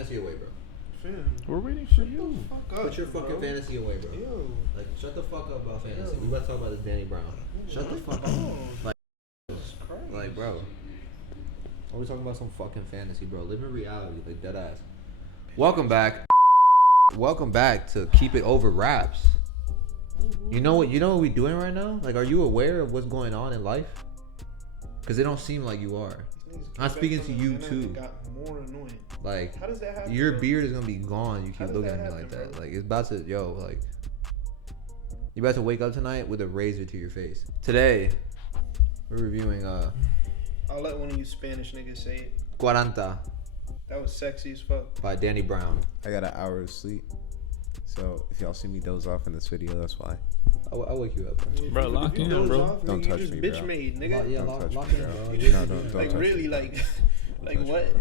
fantasy away, bro. Fam, We're waiting for you. Put your fucking fantasy away, bro. Yo. Like, shut the fuck up about fantasy. We about to talk about this Danny Brown. Shut the fuck up. Like, bro. Are we talking about some fucking fantasy, bro? Live in reality, like dead ass. Welcome back. Welcome back to Keep It Over Raps. You know what we doing right now? Like, are you aware of what's going on in life? Because it don't seem like you are. I'm speaking to you too. Got more annoying. Like, how does that happen? Your bro? beard is gonna be gone. You keep looking at me like that. Like, it's about to, like, you about to wake up tonight with a razor to your face. Today, we're reviewing I'll let one of you Spanish niggas say it. Quaranta That was sexy as fuck. by Danny Brown. I got an hour of sleep, so if y'all see me doze off in this video, that's why. I'll wake you up. Bro, lock in, bro. Off, Don't nigga, touch you just me, bitch bro. made, nigga. Yeah, Don't touch lock me, in, bro. bro. No, don't Like touch really, me. like what?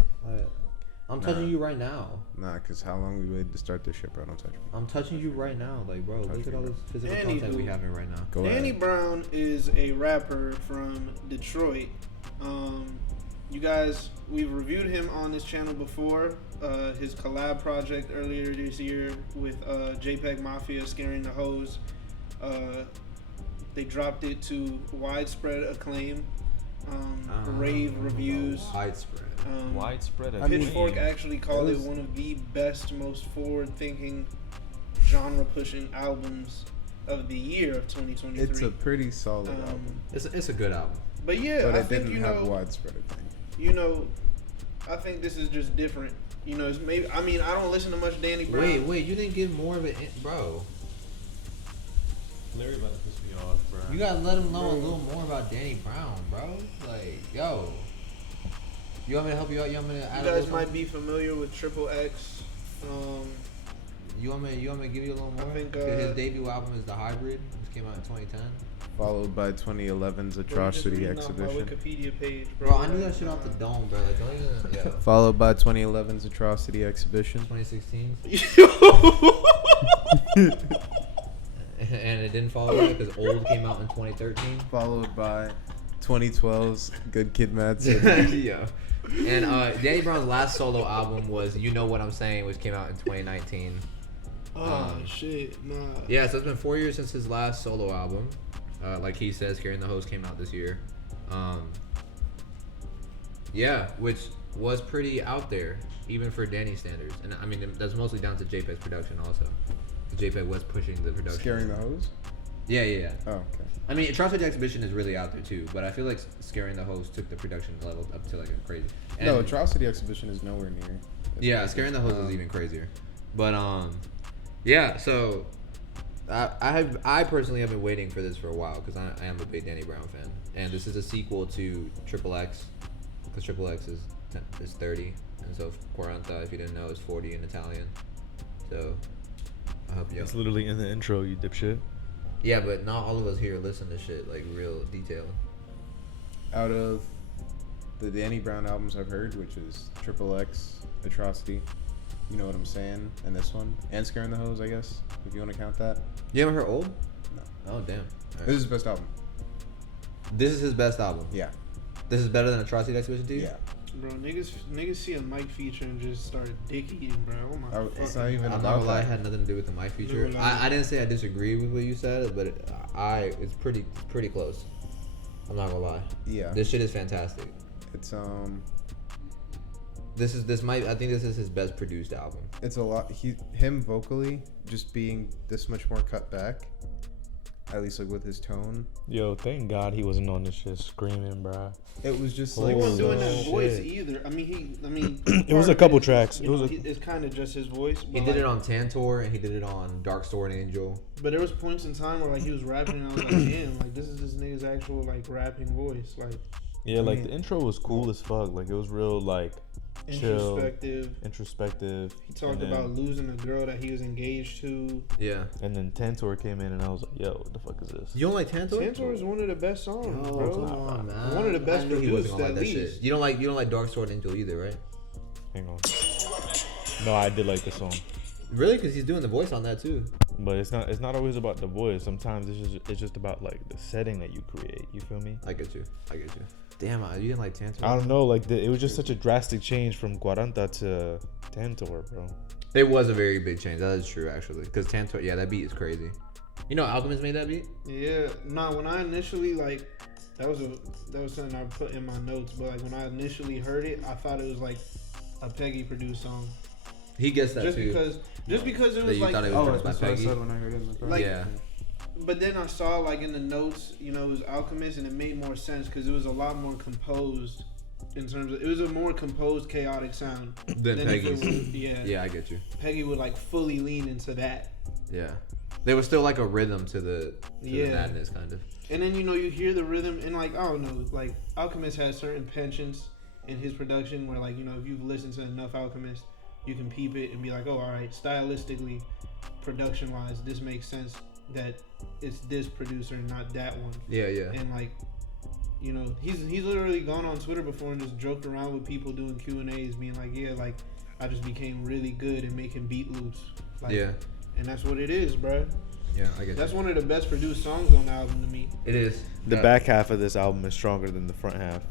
I'm touching you right now. Nah, cause how long we waited to start this shit, bro? Don't touch me. I'm touching you right now. Like, bro, Touch look at me, all bro. this physical Danny content we Boo. having right now. Go Danny ahead. Brown is a rapper from Detroit. You guys, we've reviewed him on this channel before. His collab project earlier this year with JPEG Mafia, Scaring the Hoes. They dropped it to widespread acclaim, rave reviews. Widespread. Widespread. Pitchfork actually called it was- one of the best, most forward-thinking, genre-pushing albums of the year of 2023. It's a pretty solid album, It's a good album. But yeah, but I it think didn't have widespread acclaim. I think this is just different. It's maybe. I mean, I don't listen to much Danny Brown. Wait, you didn't give more of it, bro. Larry about to piss me off, bro. You gotta let him know a little more about Danny Brown, bro. Like, yo. You want me to help you out? You want me to add You a guys little might something? be familiar with Triple X. You want me to give you a little more? I think, 'Cause his debut album is The Hybrid, which came out in 2010. Followed by 2011's Atrocity Bro, just reading off my Exhibition. Wikipedia page, bro. Bro, I knew that shit off the dome, bro. Like, don't even, yo. Followed by 2011's Atrocity Exhibition. 2016. Yo. And it didn't follow that because Old came out in 2013. Followed by 2012's Good Kid, Mad City. Yeah. And Danny Brown's last solo album was You Know What I'm Saying, which came out in 2019. Oh shit, nah. Yeah, so it's been 4 years since his last solo album. Like he says, Carrying the Hose came out this year. Yeah, which was pretty out there, even for Danny standards. And I mean, that's mostly down to JPEG's production also. JPEG was pushing the production. Scaring the Hose? Yeah. Oh, okay. I mean, Atrocity Exhibition is really out there too, but I feel like Scaring the Hose took the production level up to like a crazy. And No, Atrocity Exhibition is nowhere near. yeah, Scaring the Hose is even crazier. But yeah. So I personally have been waiting for this for a while because I am a big Danny Brown fan, and this is a sequel to Triple X, because Triple X is 30, and so Quaranta, if you didn't know, is 40 in Italian. So I hope you. It's literally in the intro, you dipshit. Yeah, but not all of us here listen to shit like real detail. Out of the Danny Brown albums I've heard, which is Triple X, Atrocity, You Know What I'm Saying, and this one, and Scaring the Hose, I guess, if you want to count that. You haven't heard Old? No. Oh damn. All right. This is his best album. This is his best album. Yeah. This is better than Atrocity Exhibition to you? Yeah. Bro, niggas see a mic feature and just start dick eating, bro. Oh my Oh, it's fucking not even God. I'm not gonna lie, it had nothing to do with the mic feature. No, like- I didn't say I disagree with what you said, but it's pretty close. I'm not gonna lie. Yeah. This shit is fantastic. It's I think this is his best produced album. it's a lot. Him vocally just being this much more cut back, at least like with his tone. Yo, thank God he wasn't on this shit screaming, bro. It was just He like wasn't doing Oh, that voice shit. either. I mean, It was a couple tracks. It's kind of just his voice. He But did it on Tantor and he did it on Dark Sword Angel. But there was points in time where like he was rapping and I was like, damn, like this is this nigga's actual like rapping voice, like Yeah, like the intro was cool as fuck. Like it was real like chill, introspective. He talked and then- about losing a girl that he was engaged to. Yeah. And then Tantor came in and I was like, yo, what the fuck is this? You don't like Tantor? Tantor is one of the best songs, Oh, bro. come on, man. One of the best I knew he wasn't produced, gonna like at that least. shit. You don't like Dark Sword Angel either, right? Hang on. No, I did like the song. Really? Because he's doing the voice on that too. But it's not always about the voice. Sometimes it's just about like the setting that you create. You feel me? I get you. Damn, you didn't like Tantor? I don't know. Like it was just such a drastic change from Quaranta to Tantor, bro. It was a very big change. That is true, actually. Because Tantor, yeah, that beat is crazy. You know, Alchemist made that beat. Yeah, nah. When I initially that was something I put in my notes. But like when I initially heard it, I thought it was like a Peggy produced song. He gets that Just too. because it That was you like, thought it was Oh, produced by that's what I Peggy. said when I heard it. Like- Yeah. but then I saw like in the notes, you know, it was Alchemist, and it made more sense because it was a lot more composed. In terms of, it was a more composed, chaotic sound Then than if it Peggy's. was, yeah. Yeah, I get you. Peggy would like fully lean into that. Yeah. There was still like a rhythm to the Yeah. madness, kind of. And then, you know, you hear the rhythm, and like, I don't know, like Alchemist has certain penchants in his production where, like, you know, if you've listened to enough Alchemist, you can peep it and be like, oh, all right, stylistically, production wise, this makes sense that it's this producer and not that one. Yeah, yeah. And like, you know, he's literally gone on Twitter before and just joked around with people doing Q&As, being like, yeah, like, I just became really good at making beat loops. Like, Yeah. And that's what it is, bro. Yeah, I get That's you. one of the best produced songs on the album to me. It is. The back half of this album is stronger than the front half.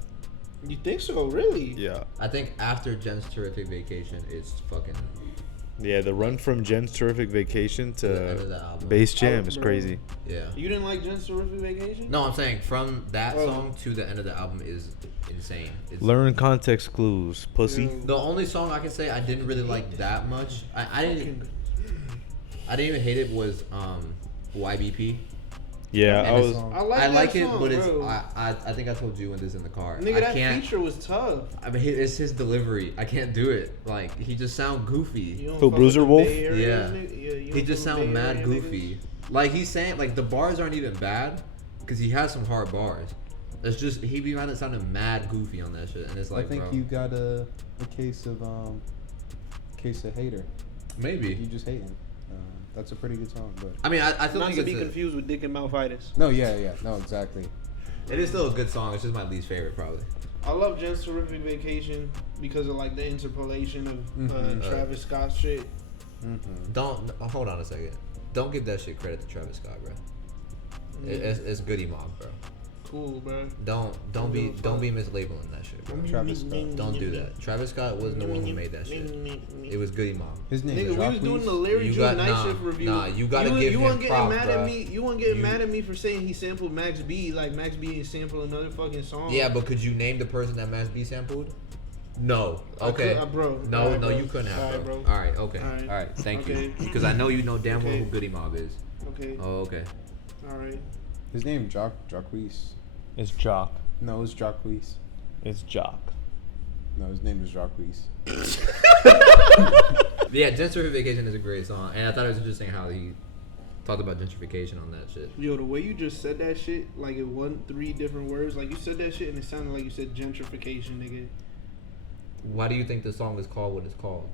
You think so, really? Yeah. I think after Jen's Terrific Vacation, it's fucking Yeah, the run from Jen's Terrific Vacation to the end of to the album. Bass Jam is Bro. crazy. Yeah. You didn't like Jen's Terrific Vacation? No, I'm saying from that Oh. song to the end of the album is insane. It's, Learn context clues, pussy. Ew. the only song I can say I didn't really like that much. I didn't even hate it was YBP. Yeah, And I it's- was. I like I that like it, song, but it's bro. I think I told you when this in the car. Nigga, I that can't. feature was tough. I mean, it's his delivery. I can't do it. Like he just sound goofy. You don't Who, fuck Bruiser with the Wolf? Bay Area Yeah. nigga? Yeah, you He don't just fuck with sound Bay mad Area goofy. niggas? Like he's saying, like the bars aren't even bad, cause he has some hard bars. It's just he be around it sounding mad goofy on that shit, and it's I like, think bro, you got a case of hater. maybe. You just hating. That's a pretty good song, but I mean, I still Not think to be it's confused with Dick and Malphitis. no, yeah, no, exactly. it is still a good song. It's just my least favorite, probably. I love Jen's Terrific Vacation because of like the interpolation of Travis Scott shit. Mm-hmm. Don't hold on a second. Don't give that shit credit to Travis Scott, bro. It's Goody Mob, bro. Cool, bro. Don't be mislabeling that shit, bro. Travis Scott. Don't do that. Travis Scott was the one who made that shit. It was Goody Mob. His name Nigga, is we was doing the Larry You June got- Night nah, Shift review. nah, you gotta give you him weren't getting props, mad bruh. at me. You weren't getting You- mad at me for saying he sampled Max B. Like Max B ain't sampled another fucking song. Yeah, but could you name the person that Max B sampled? No. I Okay. could- bro. No, Alright, no, bro. you couldn't have, Alright, bro. bro. All right, okay. Alright. All right, thank Okay. you. Because I know you know damn well Okay. who Goody Mob is. Okay. Oh, okay. All right. His name Jacquees. It's Jock. No, it's Jacquees. It's Jock. No, his name is Jacquees. Yeah, Gentrification is a great song, and I thought it was interesting how he talked about gentrification on that shit. Yo, the way you just said that shit, like it wasn't 3 different words. Like you said that shit and it sounded like you said gentrification, nigga. Why do you think the song is called what it's called?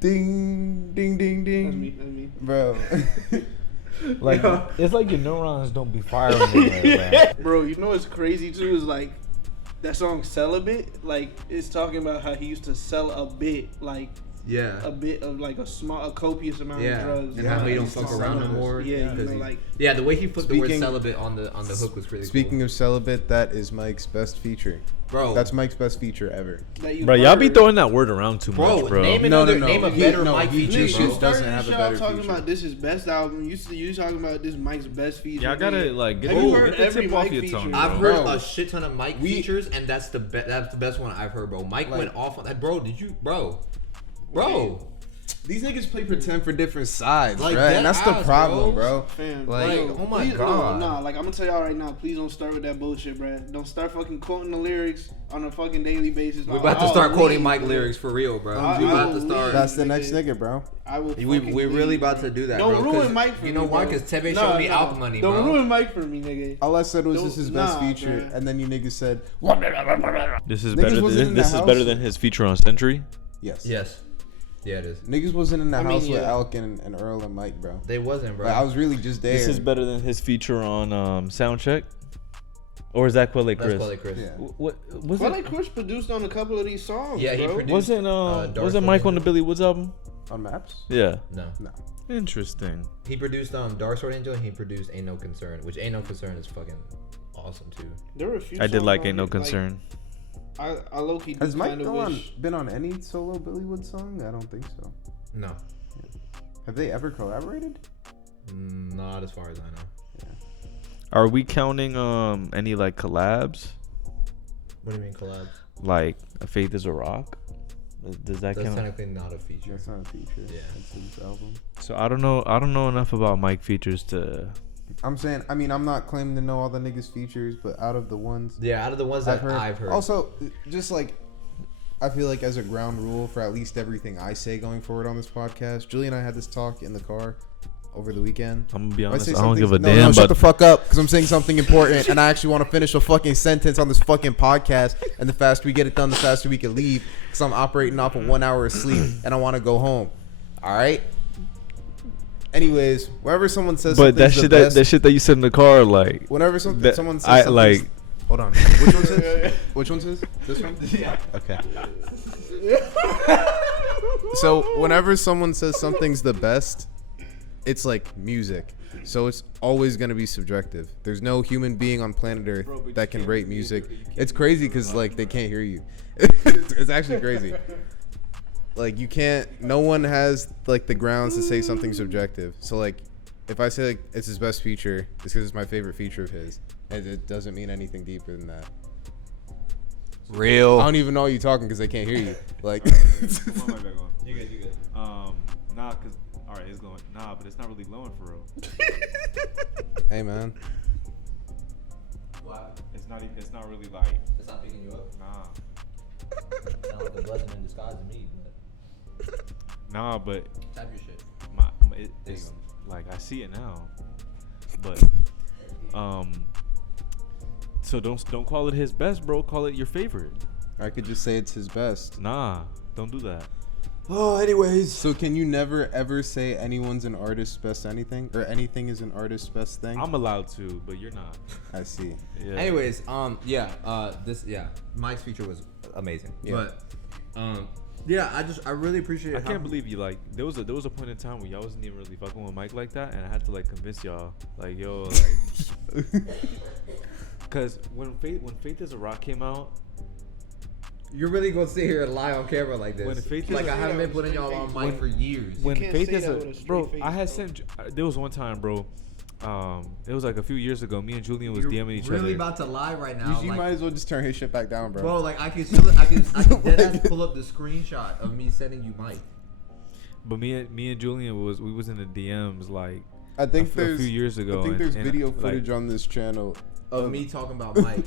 Ding, ding, ding, ding. That's me. Bro. Like it's like your neurons don't be firing anywhere, man. Bro, you know what's crazy too is like that song Celibate, like it's talking about how he used to sell a bit, like Yeah. a bit of like a copious amount Yeah, of drugs. and how he don't he's fuck still around no celibate. more. Yeah, you 'cause know, he- like yeah, the way he put the word Speaking- celibate on the hook was really Speaking cool. of celibate, that is Mike's best feature. Bro, That's Mike's best feature ever. that you Bro, y'all be heard. throwing that word around too bro, much, bro. name No, another no, name a he- better no, Mike he feature, just bro. doesn't Started have this a show better talking feature. about this is best album. You talking about this Mike's best feature. Y'all gotta nigga. like get, Have you the- heard get the every tip off Mike your feature? tongue, I've bro. heard Bro. a shit ton of Mike features, and that's the best one I've heard, bro. Mike Like- went off on that, bro. Did you, bro? These niggas play pretend for different sides, Like, right? dead And that's the ass, problem, bro. bro. Fam, Like, yo, oh my please, God. Nah, like I'm gonna tell y'all right now, please don't start with that bullshit, bruh. Don't start fucking quoting the lyrics on a fucking daily basis. We're about to start quoting Mike lyrics for real, bro. I- We I about to will start. leave. That's the next nigga, bro. I will. We're fucking really leave, about bro. to do that, Don't bro. ruin Mike for you me, know why? bro. Because Tebe Nah, showed me nah. Alk Money, Don't bro. ruin Mike for me, nigga. All I said was Don't- this is best nah, feature, bruh. and then you niggas said, This is Niggas better. wasn't Than, in this the is house. better than his feature on Century. yes. Yes. Yeah, it is. Niggas wasn't in the I mean, house with yeah. Alk and Earl and Mike, bro. They wasn't, bro. Like, I was really just there. This is better than his feature on Soundcheck. Or is that Quelle That's Chris? Quelle Chris. Yeah. What was Quelle it? Chris produced on a couple of these songs, Yeah, he bro. produced- Wasn't Dark wasn't Mike Sword on the Angel. Billy Woods album? On Maps? Yeah. No. No. Interesting. He produced Dark Sword Angel, and he produced Ain't No Concern, which Ain't No Concern is fucking awesome too. There were a few. I did songs like on Ain't No it, Concern. I low key Has do Mike kind of wish. been on any solo Billywood song? I don't think so. No, Have they ever collaborated? not as far as I know. Are we counting any like collabs? What do you mean collabs? Like Faith Is a Rock? Does that That's count? technically not a feature. That's not a feature. Yeah. That's his album. So I don't know enough about Mike features to. I'm saying, I mean, I'm not claiming to know all the niggas' features, but out of the ones Yeah, out of the ones that I've heard. Also, just like, I feel like as a ground rule for at least everything I say going forward on this podcast, Julian and I had this talk in the car over the weekend. I'm gonna be If I honest. say I don't something- give a no, damn. No, shut but the fuck up, because I'm saying something important, and I actually want to finish a fucking sentence on this fucking podcast. And the faster we get it done, the faster we can leave, because I'm operating off of 1 hour of sleep, and I want to go home. All right. Anyways, whenever someone says, but that something's shit the that best- you said in the car, like whenever that- someone says I something's- like. Hold on. Which one says? Which one says? This one? Yeah. Okay. So whenever someone says something's the best, it's like music. So it's always gonna be subjective. There's no human being on planet Earth that can rate music. It's crazy because like they can't hear you. It's actually crazy. Like you can't. No one has like the grounds to say something subjective. So like, if I say like it's his best feature, it's because it's my favorite feature of his, and it doesn't mean anything deeper than that. Real. I don't even know you talking because they can't hear you. Like, You good. Nah, cause alright, it's going. Nah, but it's not really glowing for real. hey man, Wow. It's not really like. It's not picking you up. Nah. Sound like a blessing in disguise to me, but Nah, but tap your shit. it's like I see it now. But so don't call it his best, bro. Call it your favorite. I could just say it's his best. Nah, don't do that. Oh, anyways. So can you never ever say anyone's an artist's best anything, or anything is an artist's best thing? I'm allowed to, but you're not. I see. Yeah. Anyways, Mike's feature was amazing. Yeah. But, yeah, I really appreciate. I can't believe you like there was a point in time where y'all wasn't even really fucking with Mike like that, and I had to like convince y'all like yo like because when Faith Is a Rock came out, You're really gonna sit here and lie on camera like this? When Faith like is- I haven't been putting y'all on mic for years. when can't Faith say Is that a with a straight bro, face, I had bro. sent. There was one time, bro. It was like a few years ago. Me and Julian was You're DMing each really other. about to lie right now. You like, might as well just turn his shit back down, bro. bro, like I can dead ass pull up the screenshot of me sending you Mike. But me and Julian was in the DMs like I think a there's few years ago. I think there's and, video like, footage on this channel Of me talking about Mike.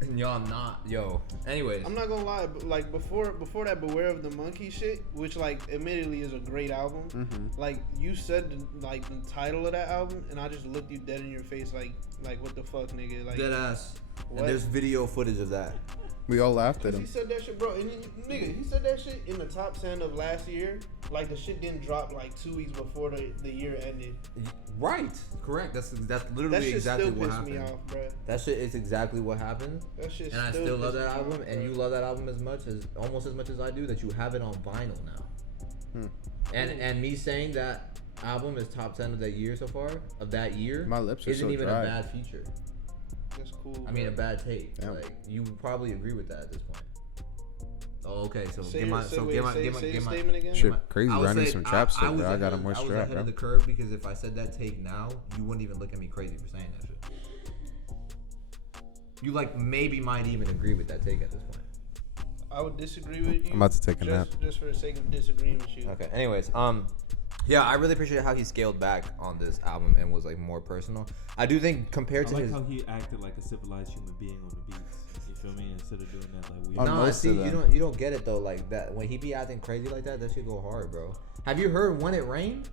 And y'all not, yo. Anyways, I'm not gonna lie, but like before that Beware of the Monkey shit, which like admittedly is a great album. Mhm. Like you said the title of that album, and I just looked you dead in your face like what the fuck, nigga? Like dead ass. What? And there's video footage of that. We all laughed at he him. said that shit, bro. And he said that shit in the top 10 of last year. Like the shit didn't drop like 2 weeks before the year ended. Right. Correct. That's That literally shit exactly still what pissed me happened. off, bro. That shit is exactly what happened. That shit. And I still love pissed that me album, off, and bro. you love that album almost as much as I do. That you have it on vinyl now. And me saying that album is top 10 of that year so far, of that year, My lips are isn't so even dry. a bad feature. That's cool. I mean, a bad take. Yeah. Like you would probably agree with that at this point. Oh, okay. So Say get my your statement again. Shit, crazy I would running say some I chapstick, was bro. I got a ahead- moist I was strap, ahead bro. of the curve because if I said that take now, you wouldn't even look at me crazy for saying that shit. You like maybe might even agree with that take at this point. I would disagree with you. I'm about to take a nap. Just for the sake of disagreeing with you. Okay. Anyways, yeah, I really appreciate how he scaled back on this album and was like more personal. I do think compared I to like his. how he acted like a civilized human being on the beats. You feel me? Instead of doing that like weird. On No, most see, of you them. don't get it though. Like that when he be acting crazy like that shit go hard, bro. Have you heard When It Rained?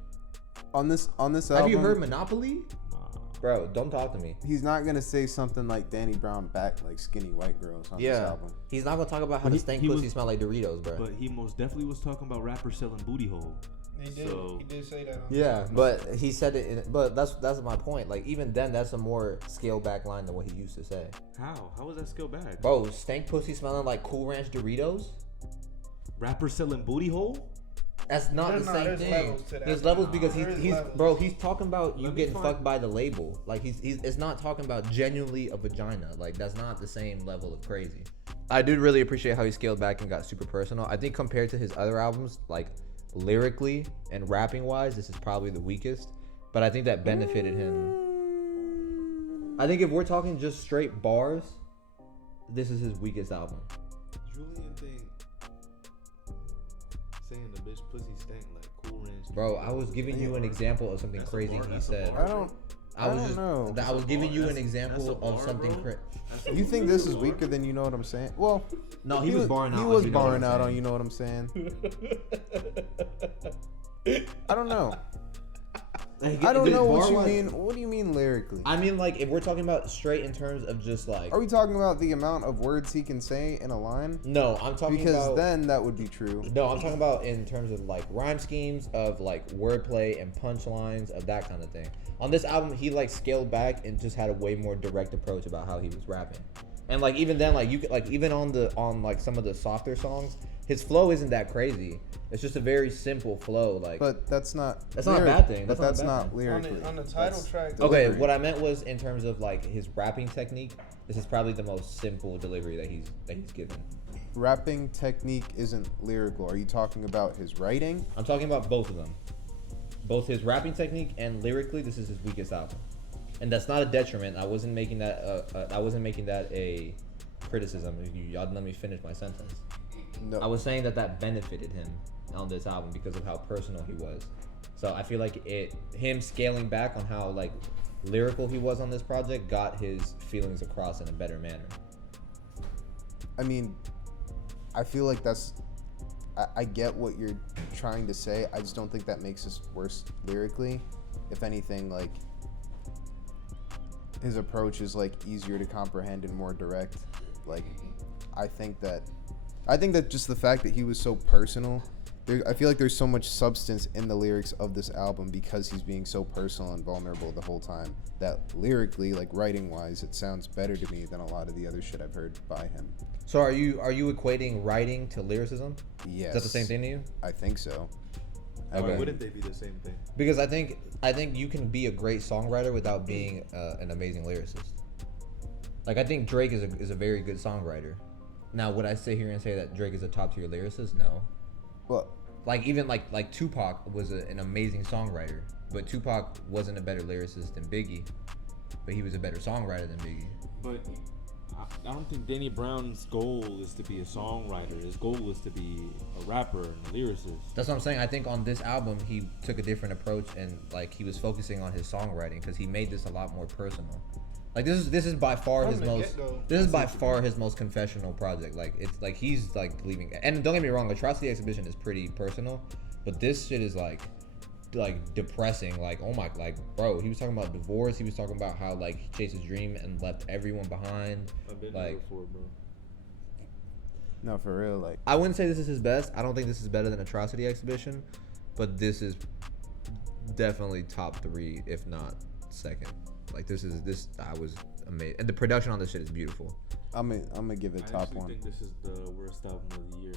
On this album, Have you heard Monopoly? Nah. Bro, don't talk to me. he's not gonna say something like Danny Brown back like skinny white girls on this Yeah, album. he's not gonna talk about how But the stank he pussy was- smell like Doritos, bro. But he most definitely was talking about rappers selling booty hole. He did. So- He did say that. Yeah, but he said it. But that's my point. Like even then, that's a more scaled back line than what he used to say. How? How was that skill back? Bro, stank pussy smelling like Cool Ranch Doritos. Rappers selling booty hole? That's not There's the not- same there's thing. levels to that. There's levels because There is he's levels. bro. He's talking about you Let me getting find- fucked by the label. Like he's it's not talking about genuinely a vagina. Like that's not the same level of crazy. I did really appreciate how he scaled back and got super personal. I think compared to his other albums, like lyrically and rapping wise, this is probably the weakest. But I think that benefited him. I think if we're talking just straight bars, this is his weakest album. Julian thing saying the bitch pussy stank like Cool Ranch. Bro, I was giving you an example of something That's a crazy bar, he that's a said. bar. I don't just know. I was giving you an That's a example of bar, something bro. You think this is weaker than You Know What I'm Saying? Well, No, he was barring out. He on was You Know What barring I'm out on Saying. You Know What I'm Saying. I don't know. Like, I don't this know what bar you was- mean. What do you mean lyrically? I mean, like, if we're talking about straight in terms of just like. Are we talking about the amount of words he can say in a line? No, I'm talking Because about. then that would be true. No, I'm talking about in terms of like rhyme schemes, of like wordplay and punchlines, of that kind of thing. On this album, he like scaled back and just had a way more direct approach about how he was rapping. And like even then, like you could like even on like some of the softer songs, his flow isn't that crazy. It's just a very simple flow. Like But that's not. That's not a bad thing. But That's that's not a bad not thing. lyrically. On the title That's track, okay, delivery. what I meant was in terms of like his rapping technique. This is probably the most simple delivery that he's given. Rapping technique isn't lyrical. Are you talking about his writing? I'm talking about both of them. Both his rapping technique and lyrically, this is his weakest album, and that's not a detriment. I wasn't making that. I wasn't making that a criticism. Y'all let me finish my sentence. No. I was saying that benefited him on this album because of how personal he was. So I feel like him scaling back on how like lyrical he was on this project got his feelings across in a better manner. I mean, I feel like that's. I get what you're trying to say. I just don't think that makes us worse lyrically. If anything, like his approach is like easier to comprehend and more direct. Like, I think that just the fact that he was so personal. I feel like there's so much substance in the lyrics of this album because he's being so personal and vulnerable the whole time. That lyrically, like writing wise, it sounds better to me than a lot of the other shit I've heard by him. So are you equating writing to lyricism? Yes. Is that the same thing to you? I think so. Why Okay. wouldn't they be the same thing? Because I think you can be a great songwriter without being an amazing lyricist. Like I think Drake is a very good songwriter. Now, would I sit here and say that Drake is a top tier lyricist? No. Well, Like even like Tupac was an amazing songwriter, but Tupac wasn't a better lyricist than Biggie, but he was a better songwriter than Biggie. But I don't think Danny Brown's goal is to be a songwriter. His goal is to be a rapper and a lyricist. That's what I'm saying. I think on this album he took a different approach and like he was focusing on his songwriting because he made this a lot more personal. Like this is by far From his the most get-go. this is by far his most confessional project. Like it's like he's like leaving. And don't get me wrong, Atrocity Exhibition is pretty personal, but this shit is like depressing. Like oh my, like bro, he was talking about divorce. He was talking about how like he chased his dream and left everyone behind. I've been Like- there before, bro. no, for real. Like, I wouldn't say this is his best. I don't think this is better than Atrocity Exhibition, but this is definitely top 3, if not second. Like this I was amazed, and the production on this shit is beautiful. I'm gonna give it I top actually one. think this is the worst album of the year.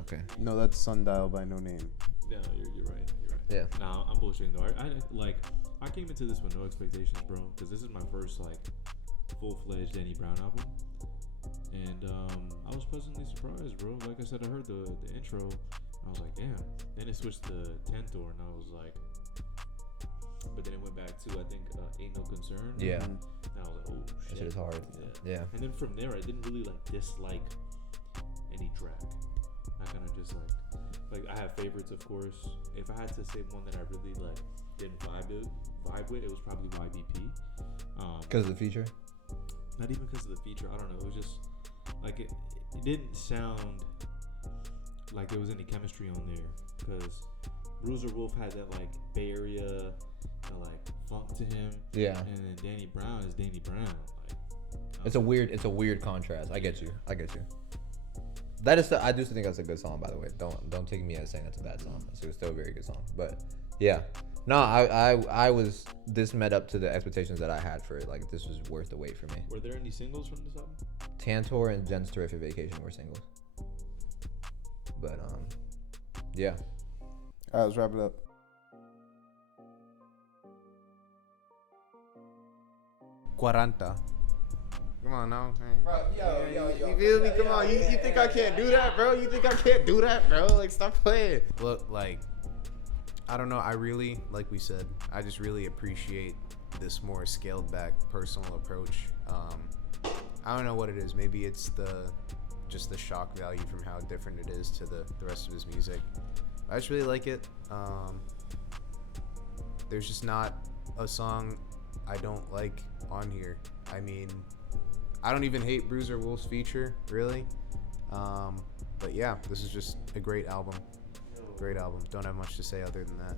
Okay. No, that's Sundial by No Name. Yeah, you're right. You're right. Yeah. Nah, I'm bullshitting though. I came into this with no expectations, bro, because this is my first like full-fledged Danny Brown album, and I was pleasantly surprised, bro. Like I said, I heard the intro, I was like, damn. Then it switched to Tantor, and I was like, but then it went back to I think Ain't No Concern. Yeah. Mhm. And I was like, oh That shit. shit is hard. Yeah. And then from there, I didn't really like dislike any track. I kind of just like I have favorites, of course. If I had to say one that I really like didn't vibe with, it was probably YBP. Because of the feature. Not even because of the feature. I don't know. It was just like it didn't sound like there was any chemistry on there. Because Bruiser Wolf had that like Bay Area like funk to him. Yeah. And then Danny Brown is Danny Brown. Like It's a weird contrast. I get you. That is I do think that's a good song, by the way. Don't take me as saying that's a bad song. It's still a very good song. But yeah. No, I was this met up to the expectations that I had for it. Like this was worth the wait for me. Were there any singles from this album? Tantor and Jen's Terrific Vacation were singles. But yeah. All right, let's wrap it up. Quaranta. Come on now, man. Bro, you feel me? Come on. You think I can't do that, bro? You think I can't do that, bro? Like, stop playing. Look, like, I don't know. I really, like we said, I just really appreciate this more scaled back personal approach. I don't know what it is. Maybe it's just the shock value from how different it is to the rest of his music. I just really like it. There's just not a song I don't like on here. I mean, I don't even hate Bruiser Wolf's feature, really. But yeah, this is just a great album. Great album. Don't have much to say other than that.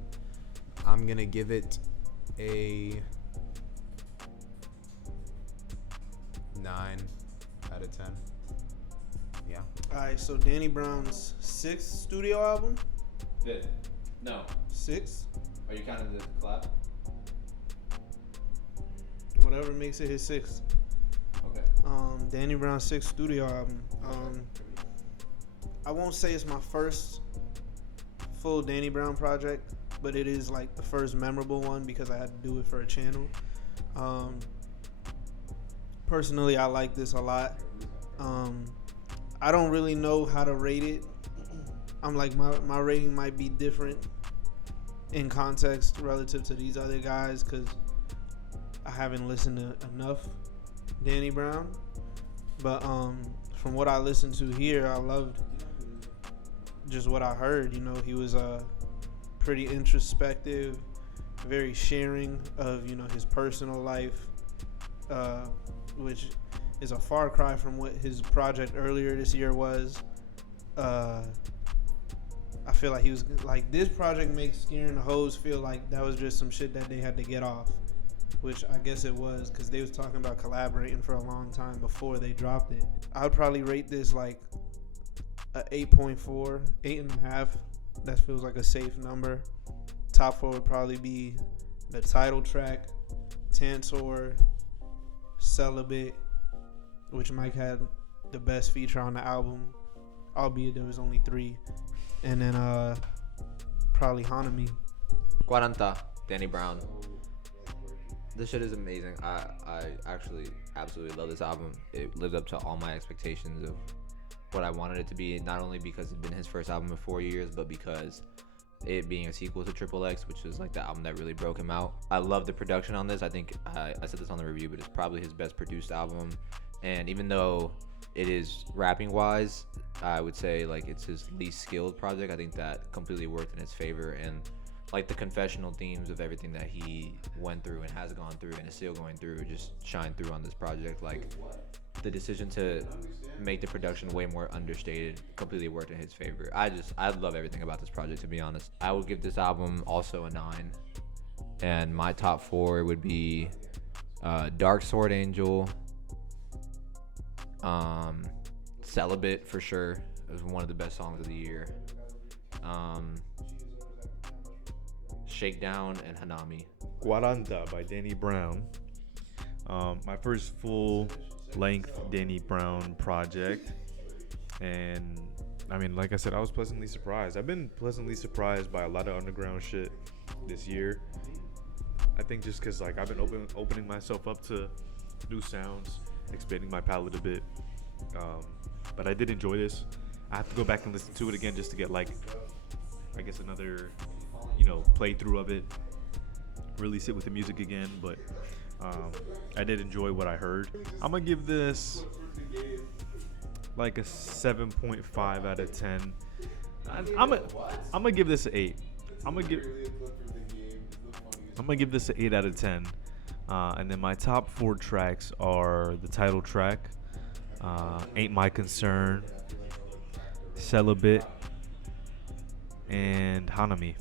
I'm gonna give it a 9 out of 10. Yeah. Alright, so Danny Brown's 6th studio album? 5th. No. 6th? Are you counting the collab? Whatever makes it his 6th. Okay. Danny Brown's 6th studio album. I won't say it's my first full Danny Brown project, but it is like the first memorable one because I had to do it for a channel. Personally, I like this a lot. I don't really know how to rate it. I'm like, my rating might be different in context relative to these other guys because I haven't listened to enough Danny Brown. But from what I listened to here, I loved just what I heard. You know, he was pretty introspective, very sharing of, you know, his personal life, which is a far cry from what his project earlier this year was. I feel like he was like, this project makes Scaring the Hoes feel like that was just some shit that they had to get off, which I guess it was because they was talking about collaborating for a long time before they dropped it. I would probably rate this like a 8.4, 8.5. That feels like a safe number. Top 4 would probably be the title track, Tantor, Celibate, which Mike had the best feature on the album, albeit there was only 3. And then probably Hanami. Quaranta, Danny Brown. This shit is amazing. I actually absolutely love this album. It lived up to all my expectations of what I wanted it to be, not only because it's been his first album in 4 years, but because it being a sequel to Triple X, which is like the album that really broke him out. I love the production on this. I think I said this on the review, but it's probably his best produced album. And even though it is rapping wise, I would say like it's his least skilled project. I think that completely worked in his favor, and like the confessional themes of everything that he went through and has gone through and is still going through just shine through on this project. Like the decision to make the production way more understated completely worked in his favor. I love everything about this project, to be honest. I would give this album also a 9, and my top 4 would be Dark Sword Angel, Celibate for sure. It was one of the best songs of the year. Shakedown and Hanami. Quaranta by Danny Brown. My first full-length Danny Brown project. And, I mean, like I said, I was pleasantly surprised. I've been pleasantly surprised by a lot of underground shit this year. I think just because, like, I've been opening myself up to new sounds, expanding my palette a bit. But I did enjoy this. I have to go back and listen to it again just to get, like, I guess another, you know, playthrough of it. Really sit with the music again, but I did enjoy what I heard. I'm gonna give this like a 7.5 out of 10. I'm gonna give this an 8. I'm gonna give this an 8 out of 10. And then my top 4 tracks are the title track, Ain't My Concern, Celibate, and Hanami.